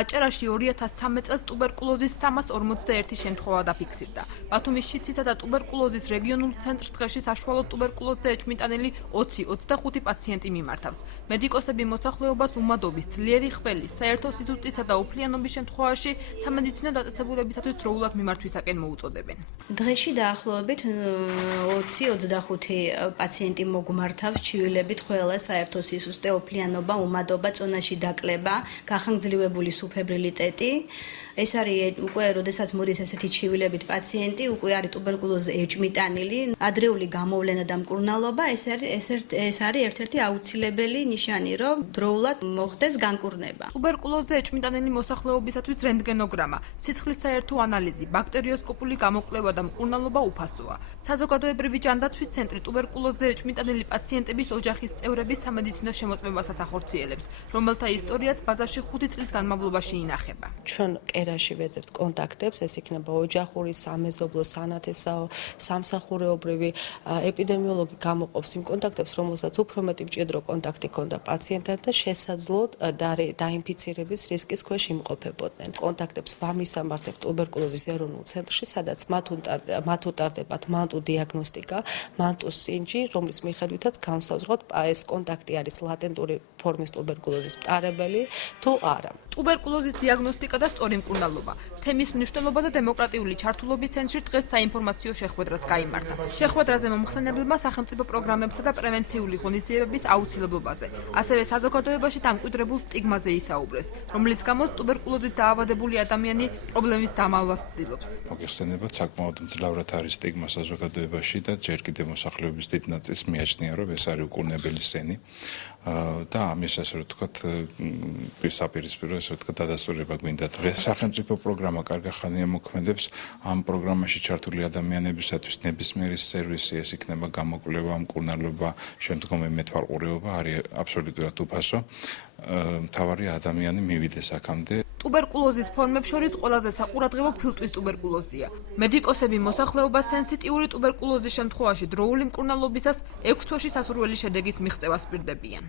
აჭარაში 2013 წელს ტუბერკულოზის 341 შემთხვევა დაფიქსირდა. ბათუმის შიცისა და ტუბერკულოზის რეგიონულ ცენტრს დღეში საშუალოდ ტუბერკულოზზე ეჭვმიტანილი 20-25 პაციენტი მიმართავს. მედიკოსები მოსახლეობას უმადობის, ძლიერი ხველის, საერთო სიზუსტისა და უფლიანობის შემთხვევაში სამედიცინო დაწესებულებისათვის დროულად მიმართვისაკენ მოუწოდებენ. დღეში დაახლოებით 20-25 პაციენტი მოგმართავს ჩივილებით ყველა საერთო სიზუსტე, უფლიანობა, უმადობა, წონაში დაკლება, გახანგრძლივებული სუფებრილიტეტი. ეს არის უკვე როდესაც მოდის ესეთი ჩივილებით პაციენტი, უკვე არის ტუბერკულოზზე ეჭვმიტანილი, ადრეული გამოვლენა და მკურნალობა, ეს არის ერთ-ერთი აუცილებელი ნიშანი, რომ დროულად მოხდეს განკურნება. ტუბერკულოზზე ეჭვმიტანილი მოსახლეობისათვის რენტგენოგრამა, სისხლის საერთო ანალიზი, ბაქტერიოსკოპული გამოკვლევა და მკურნალობა უფასოა. საზოგადოებრივი ჯანდაცვის ცენტრი ტუბერკულოზზე ეჭვმიტანილი პაციენტების ოჯახის წევრების სამედიცინო შემოწმებასაც ახორციელებს, რომელთა ისტორიაც ბაზარში 5 წლის განმავლობაში ინახება. ჩვენ კერაში ვეძებთ კონტაქტებს, ეს იქნება ოჯახური, სამეზობლო, სანათესაო, სამსახურეობრივი, ეპიდემიოლოგი გამოყოფს იმ კონტაქტებს, რომელსაც უფრო მეტი მჭიდრო კონტაქტი ჰქონდა პაციენტთან და შესაძლოდ დაინფიცირების რისკის ქვეშ იმყოფებოდნენ. კონტაქტებს ვამისამართებთ ტუბერკულოზის ეროვნულ ცენტრში, სადაც მათ უტარდებათ მანტუ დიაგნოსტიკა, მანტუს სინჯი, რომლის მიხედვითაც განსაზღვროთ ეს კონტაქტი არის ლატენტური ფორმის ტუბერკულოზის მტარებელი თუ არა. ტუბერკულოზის დიაგნოსტიკა და სწორი მკურნალობა. თემის მნიშვნელობაზე დემოკრატიული ჩართულობის ცენტრში დღეს საინფორმაციო შეხვედრაც გაიმართა. შეხვედრაზე მომხსენებლებმა სახელმწიფო პროგრამებსა და პრევენციული ღონისძიებების აუცილებლობაზე, ასევე საზოგადოებაში დამკვიდრებულ სტიგმაზე ისაუბრეს, რომლის გამოც ტუბერკულოზით დაავადებული ადამიანი პრობლემის დამალვას ცდილობს. მოგეხსენებათ, საკმაოდ მძლავრად არის სტიგმა საზოგადოებაში და ჯერ კიდევ მოსახლეობის დიდ ნაწილს მიაჩნია, რომ ეს არის უკურნებელი სენი. და ამის ასე რომ ვთქვათ, პირსაპირისპირო ასე ვთქვათ, დადასტურება გვინდა დღეს. სახელმწიფო პროგრამა კარგახანია მოქმედებს ამ პროგრამაში ჩართული ადამიანებისათვის ნებისმიერი სერვისი, ეს იქნება გამოკვლევა, მკურნალობა, შემდგომი მეთვალყურეობა არის აბსოლუტურად უფასო. მთავარი ადამიანი მივიდეს აქამდე. ტუბერკულოზის ფორმებს შორის ყველაზე საყურადღებო ფილტვის ტუბერკულოზია. მედიკოსები მოსახლეობას სენსიტიური ტუბერკულოზის შემთხვევაში დროული მკურნალობისას 6 თვეში სასურველი შედეგის მიღწევას პირდებიან.